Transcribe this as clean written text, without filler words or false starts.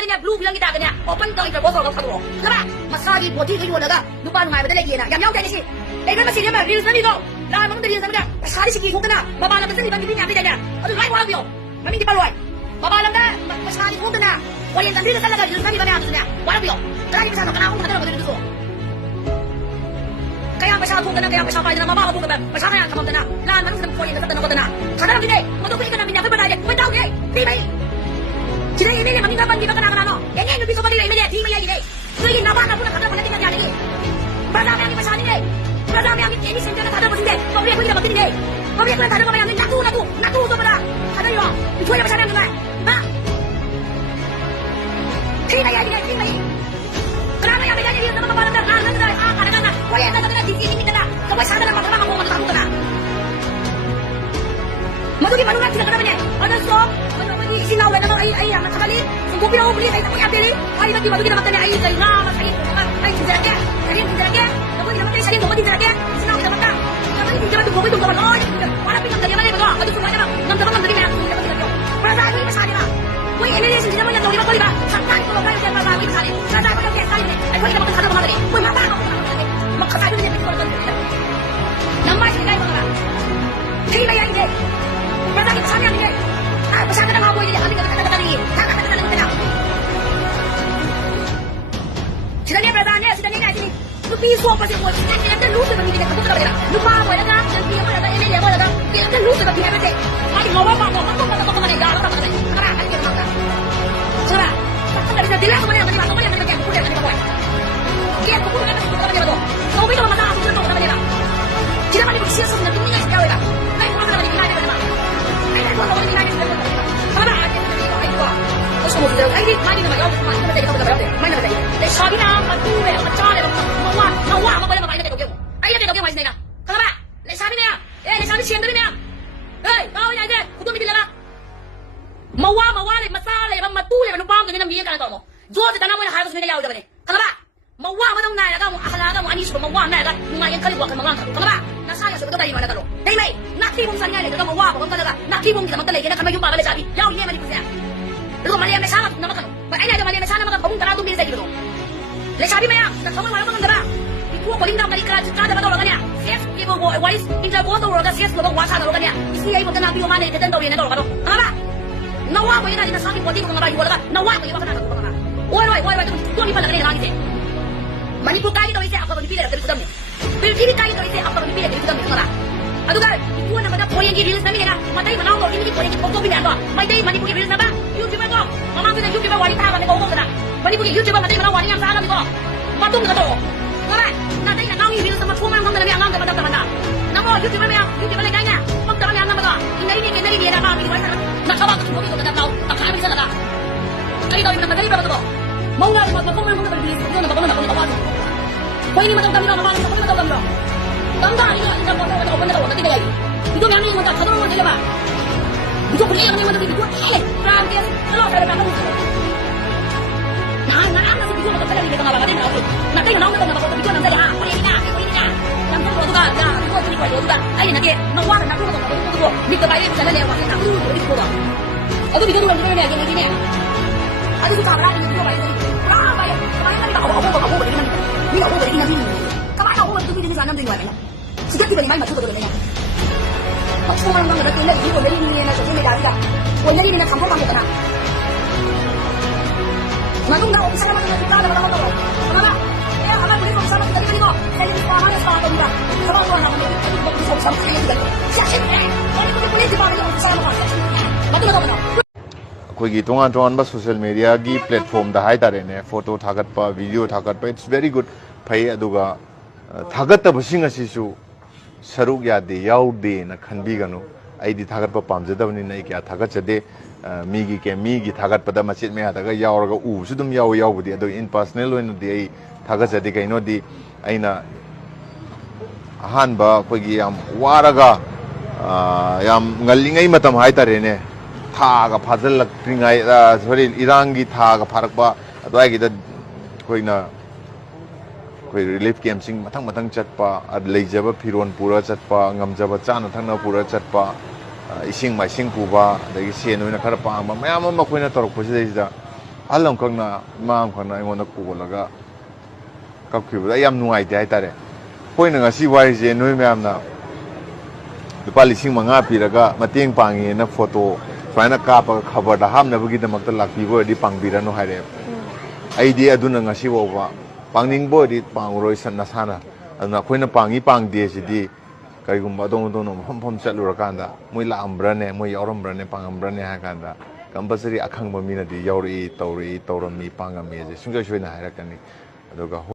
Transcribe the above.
kanya blue bilang kita kanya open to interpol kalau kamu kenapa masagi body kayu naga lupa ngai betul lagi na yang yang tadi sih kan masih dia reels nanti tu lah memang tadi sama dia masari sih kau kena bapa alam besar bagi dia ada aduh lai wala bio kami di paluai bapa alam dah masari kau kena wali tadi dah salah reels nanti bagi apa sebenarnya wala bio tadi bisa nak kena aku kena betul itu kaya pasal aku kena kaya pasal apa nama aku kena pasal yang kamu kena lah memang sedang poin kata nama kena karena begini untuk kita kena minyak pada dia kau tahu ke tiba Jadi ini nih, mami kapan kita kena no? Ini lebih sobat ini dia, tim ini dia. Jadi nama aku nak kata boleh tinggal jadi. Berapa yang pasal ini? Berapa yang ini senjata ada pun dia. Kau boleh kita begini dia. Kau boleh kita ada apa yang natu tu pada. Ada yo. Itu yang pasal yang mana? Ha? Tim ini. Kenapa yang begini dia sama bapak dan anak? Kadang-kadang, kau yang ada di sini kita. Kau sadar apa kamu mau tahu kena? Masukin baru tidak kena punya. Ada so. Sinaw na naman ay ang nakakali. Kung kupi ako beli ay tapo yatili. Ay nagdi bago kita magtana ay kay na masay. Ay sinjarake. Ay sinjarake. Ako kita magtana sa dito, sinjarake. Sinaw kita magta. Kami hindi naman tubo itong kawan. Ay, wala pinang kanya na ito. Ado sumaya na. Namdaman ng dali na. Para sa akin masali na. Uy, ini hindi naman yung tawag ko diba? Saktan ko kayo sa babawi sa akin. Sa dapat yung kesa ni. Ay pwede magkasama mga dali. Uy, mata ako. Magkasabi niya dito ko. Namay sa kayo mga. Kaya yan din. Para sa akin masali yan. Masyado na mga boy nila, kami katatalingin. Katatalingin ka na. Sila niya, brother niya, sila niya, sila. Lupiso pa siya po. Sila niya, luso na hindi na kabuka na. Lupa mo, yata, nandiyan mo, yata, email mo, yata. Yata, luso na pinag kasi. Ay, mawawa ko. Ako ka manay, gano'n ka manay. Kara, ay, gano'n ka. Sila, sakta na dila ko manay, kanima, ako manay, kanima, kukuya, kanima ko. Kaya, kukuya ka na, kukuya ka na. Sa umito, mamata, ako sila to, kanima. Sila man, siya sa natin niya, siya, wala. Ay, kukuya ka na, kanima, kanima. Ay, kukuya ka na, kanima. Gusto mo dito? Ay, mali naman yun. Mali naman tayo kapag naman yun. Mali naman tayo. Dahil sabi na, magtuwe, magtsale, mawa, magwala mabay na tayo kagyo. Ay, natin kagyo, mais na yun. Kalaba, dahil sabi na yan. Dahil sabi siya, dali na yan. Hey, tao yan, dahil, kutong bitila na. Mawa, mawali, masale, matule, manubang, ganyan ang bigyan ka na to mo. Diyos, ito na mo yung harapos may nagayaw dapat eh. Kalaba, mawa, matang nalaga mo, akalaga mo, anis mo, mawa, nalaga, ngayon kaliwa ka mga kalo. Kalaba, nasaya sa tayo mga nakalo. Dahil may, nakibong sa nga, nalaga, mawa, kung talaga, nakibong kita magtalay, kaya kamay yung babala sabi, yaw, iya, mali ko siya. Lalu malia mesama na makano. Ba ay na malia mesama makano kung tarado bilsa dito. Le sabi maya, nakawal wala mang dara. Ikuha ko linda balik ka kada ba tawag niya. Yes, ibo go wise inta go to roga yes go wasa na roga niya. Isi ay mo na biyo man ite tendo yan na roga. Tama. Nawa ko ina ina sabi ko di ko ngaray wala. Nawa ko iba ka na ko mga. Wala to ni pala kani lang ite. Manipu kali to ite ako ni pila dari kudam. Pilih kali to ite ako ni pila dari kudam mga. Aduh kan, ikuha na mana poin di reels namin nga. Matay manaw ko ini poin ko binan ko. May day manipu reels na ba? YouTube ko. Mamang ko na YouTube wali ta kami ko na. Manipu YouTube matay manaw wali ang sa alam ko. Matung ka to. Ngara, natay na nawi reels sama kuma ang dalawi ang ang dapat na. Namo YouTube ba YouTube ba kanya? Magdala ang naman ko. Inari ni na ka mi wala. Nakawa ko ko na daw. Nakami sa naka. Ay daw yung namadali ba to? Mau nga magpapumay mo na bilis. Yun na ba ko na tawag. Ko ini matang kami na naman sa kuma tawag mo. Tanda ini kita foto kita open tahu nanti lagi. Itu yang ini mata satu orang saja pak. Itu beli yang ini mata itu. Nanti kalau saya datang itu. Nah anak sih itu mata saya di tengah badan itu. Nanti yang naik tengah badan itu nanti ya. Ini kan. Yang itu juga ya. Itu juga. Ayo nanti nawar nak itu. Di kebayi misalnya lewat itu itu. Itu bikin dulu ini gini. Ada itu kamera itu juga itu. Berapa ya? Kemarin kan aku begini. Ini aku begini nanti. Kemarin aku itu bikin sana dengan mana? Sejak tiba di mana masuk ke dalamnya. Aku cuma orang ada tulis di bawah ini na sosial media kita. Bawah ini na kampung kamu kena. Matung nggak bisa nama kita ada orang tahu. Kenapa? Ya anak boleh kau sama kita ni kau. Saya ni kau mana sekolah tahu tak? Sebab orang nama itu kita bisa sama kita juga. Siapa? Orang itu boleh dibawa orang sama kita. Matung tahu tak? ꯑꯩꯈꯣꯏꯒꯤ ꯇꯣꯉꯥꯟ ꯇꯣꯉꯥꯟꯕ social ꯃꯦꯗꯤꯌꯥꯒꯤ ꯄ꯭ꯂꯦꯠꯐꯣꯝꯗ ꯍꯥꯏꯇꯥꯔꯦꯅꯦ photo ꯊꯥꯒꯠꯄ video ꯊꯥꯒꯠꯄ it's very good ꯐꯩ ꯑꯗꯨꯒ ꯊꯥꯒꯠꯇꯕꯁꯤꯡ ꯑꯁꯤꯁꯨ ꯁꯔꯨꯛ ꯌꯥꯗꯦ ꯌꯥꯎꯗꯦꯅ ꯈꯟꯕꯤꯒꯅꯨ ꯑꯩꯗꯤ ꯊꯥꯒꯠꯄ ꯄꯥꯝꯖꯗꯕꯅꯤꯅ ꯑꯩ ꯀꯌꯥ ꯊꯥꯒꯠꯆꯗꯦ ꯃꯤꯒꯤ ꯊꯥꯒꯠꯄꯗ ꯃꯆꯦꯠ ꯃꯌꯥꯗꯒ ꯌꯥꯎꯔꯒ ꯎꯕꯁꯨ ꯑꯗꯨꯝ ꯌꯥꯎꯕꯗꯤ ꯑꯗꯣ ꯏꯟ ꯄꯔꯁꯅꯦꯜ ꯑꯣꯏꯅꯗꯤ ꯑꯩ ꯊꯥꯒꯠꯆꯗꯦ ꯀꯩꯅꯣꯗꯤ ꯑꯩꯅ ꯑꯍꯥꯟꯕ ꯑꯩꯈꯣꯏꯒꯤ ꯌꯥꯝ ꯋꯥꯔꯒ ꯌꯥꯝ ꯉꯜꯂꯤꯉꯩ ꯃꯇꯝ ꯍꯥꯏꯇꯥꯔꯦꯅꯦ ꯊꯥꯒ ꯐꯥꯖꯤꯜꯂꯛꯇ꯭ꯔꯤꯉꯩ ꯁꯣꯔꯤ ꯏꯔꯥꯡꯒꯤ ꯊꯥꯒ ꯐꯥꯔꯛꯄ ꯑꯗꯨꯋꯥꯏꯒꯤꯗ ꯑꯩꯈꯣꯏ ꯔꯤꯂꯤꯐ ꯀꯦꯝꯞꯁꯤꯡ ꯃꯊꯪ ꯆꯠꯄ ꯂꯩꯖꯕ ꯐꯤꯔꯣꯟ ꯄꯨꯔ ꯆꯠꯄ ꯉꯝꯖꯕ ꯆꯥꯅ ꯊꯛꯅꯕ ꯄꯨꯔ ꯆꯠꯄ ꯏꯁꯤꯡ ꯃꯥꯏꯁꯤꯡ ꯄꯨꯕ ꯑꯗꯒꯤ ꯁꯦꯟ ꯑꯣꯏꯅ ꯈꯔ ꯄꯥꯡꯕ ꯃꯌꯥꯝ ꯑꯃ ꯑꯩꯈꯣꯏꯅ ꯇꯧꯔꯛꯄꯁꯤꯗꯩꯁꯤꯗ ahal amkhakna ima amkhakna aingona kolaga kapkhibada yam nuaite haitare poina ngasi warise noi mayamna lupa lising manga piraga mateng pangi na photo faina kapa khabar da hamna bagi damakta lakpi bo di pangbira no haire idea aduna ngasi woba pangning bo di pangroi sanna sana aduna khoina pangi pangde sidi kaigumba dong dong no phom chatlura kanda moi la ambrane moi yaurumbrane pangambrane ha kanda compulsory akhang ba mina di yauri tawri tawrami pangami je sungja shoina hairakani aduga